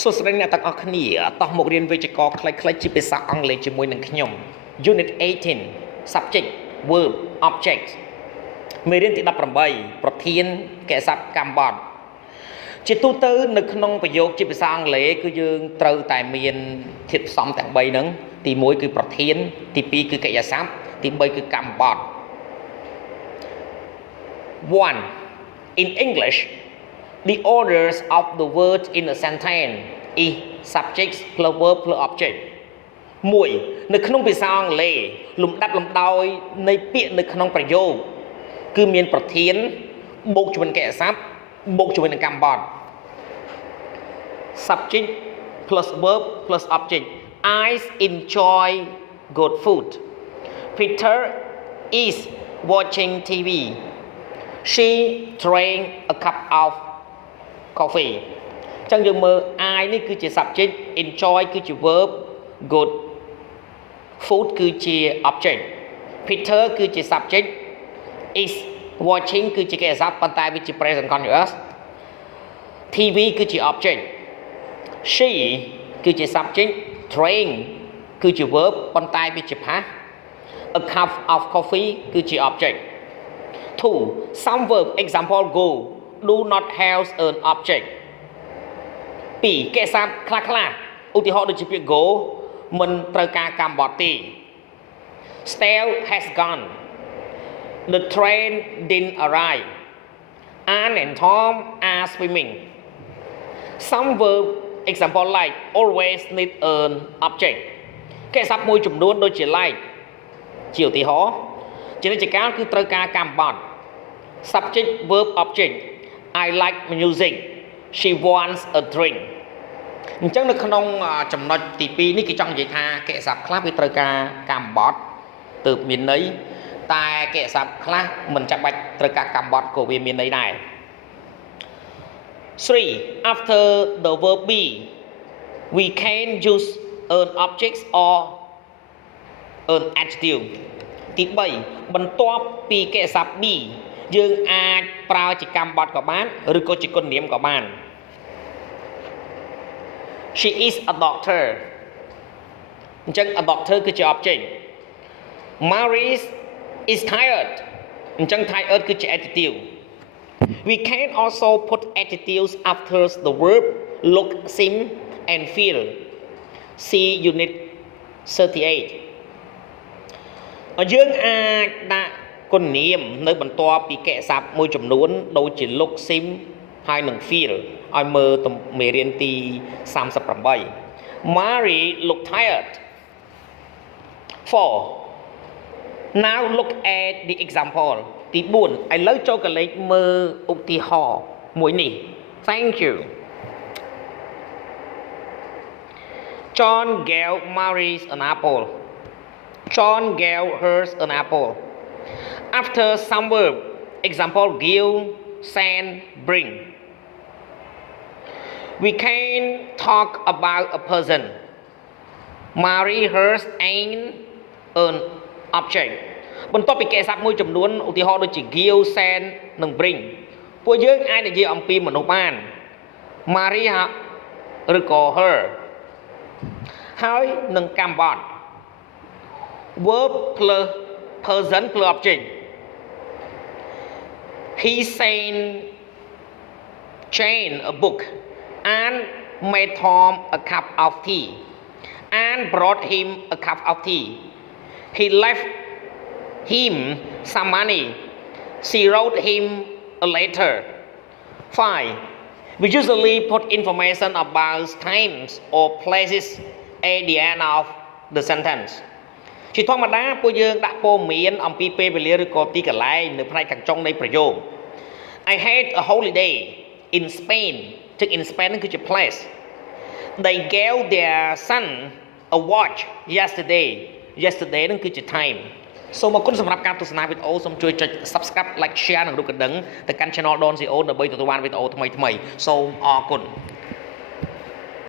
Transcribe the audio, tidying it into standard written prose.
សួស្តីអ្នកទាំងអស់គ្នាតោះមករៀនវេយ្យាករណ៍ខ្លីៗជាភាសាអង់គ្លេសជាមួយនឹងខ្ញុំ Unit 18 Subject Verb Object មេរៀនទី18ប្រធានកិច្ចសព្ទកម្មបត្តិជាទូទៅនៅក្នុងប្រយោគជាភាសាអង់គ្លេសគឺយើងត្រូវតែមានធាតុផ្សំទាំង3ហ្នឹងទី1គឺប្រធានទី2គឺកិច្ចសព្ទទី3គឺកម្មបត្តិ 1. In English, the orders of the words in a sentence is subject plus verb plus object. 1. នៅក្នុងភាសាអង់គ្លេសលំដាប់លំដោយនៃពាក្យនៅក្នុងប្រយោគគឺមានប្រធានបូកជាមួយនឹងកិច្ចសព្ទបូកជាមួយនឹងកម្មបត្តិ Subject plus verb plus object. I enjoy good food. Peter is watching TV. She drank a cup of coffee. ចឹងយើងមើល I នេះគឺជា subject, enjoy គឺជា verb, good food គឺជា object. Peter គឺជា subject, is watching គឺជាកិច្ចសព្ទប៉ុន្តែវាជា present continuous. TV គឺជា object. She គឺជា subject, drank គឺជា verb ប៉ុន្តែវាជា past. A cup of coffee គឺជា object. 2. Some verb example go do not have an object. 2. កិច្ចសព្ទខ្លះឧទាហរណ៍ដូចជាពាក្យ go មិនត្រូវការកម្មបត្តិទេ Stale has gone. The train didn't arrive. Anne and Tom are swimming. Some verb example like always need an object. កិច្ចសព្ទមួយចំនួនដូចជា like ជាឧទាហរណ៍ជានិច្ចកាលគឺត្រូវការកម្មបត្តិ Subject verb object. I like music. She wants a drink. អញ្ចឹងនៅក្នុងចំណុចទី2នេះគេចង់និយាយថាកិច្ចសព្ទខ្លះវាត្រូវការកម្មបត្តិទើបមានន័យតែកិច្ចសព្ទខ្លះមិនចាំបាច់ត្រូវការកម្មបត្តិក៏វាមានន័យដែរ 3. After the verb be we can use an object or an adjective. ទី3បន្ទាប់ពីកិច្ចសព្ទ be យើងអាចប្រើជាកម្មបត្តិក៏បានឬក៏ជាគុណនាមក៏បាន She is a doctor អញ្ចឹង a doctor គឺជា object. Mary is tired អញ្ចឹង tired គឺជា adjective. We can also put adjectives after the verb look, seem and feel. See unit 38 យើងអាចដាក់គុណនាមនៅបន្ទាប់ពីកិច្ចសព្ទមួយចំនួនដូចជា look, seem ហើយនឹង feel ឲ្យមើលមេរៀនទី38 Mary look tired. 4. Now look at the example ទី4ឥឡូវចូលកលេចមើលឧទាហរណ៍មួយនេះ Thank you. John gave Mary an apple. John gave her an apple. After some verb, example give, send, bring. We can talk about a person. Mary hers ain't an object. បន្ទាប់ពីកិច្ចសព្ទមួយចំនួនឧទាហរណ៍ដូចជា give, send និង bring ពួកយើងអាចនិយាយអំពីមនុស្សបាន Mary ឬក៏ her ហើយនឹងកម្មបត្តិ verb plus person plus object. He sent Jane a book and made Tom a cup of tea and brought him a cup of tea. He left him some money. She wrote him a letter. 5. We usually put information about times or places at the end of the sentence. ជាធម្មតាពួកយើងដាក់ព័ត៌មានអំពីពេលវេលាឬក៏ទីកន្លែងនៅផ្នែកខាងចុងនៃប្រយោគ I had a holiday in Spain ចឹង in Spain គឺជា place. They gave their son a watch yesterday. Yesterday នឹងគឺជា time. សូមអរគុណសម្រាប់ការទស្សនាវីដេអូសូមជួយចុច Subscribe like share និងរូបកណ្ដឹងទៅកាន់ Channel Don CO ដើម្បីទទួលបានវីដេអូថ្មីៗសូមអរគុណ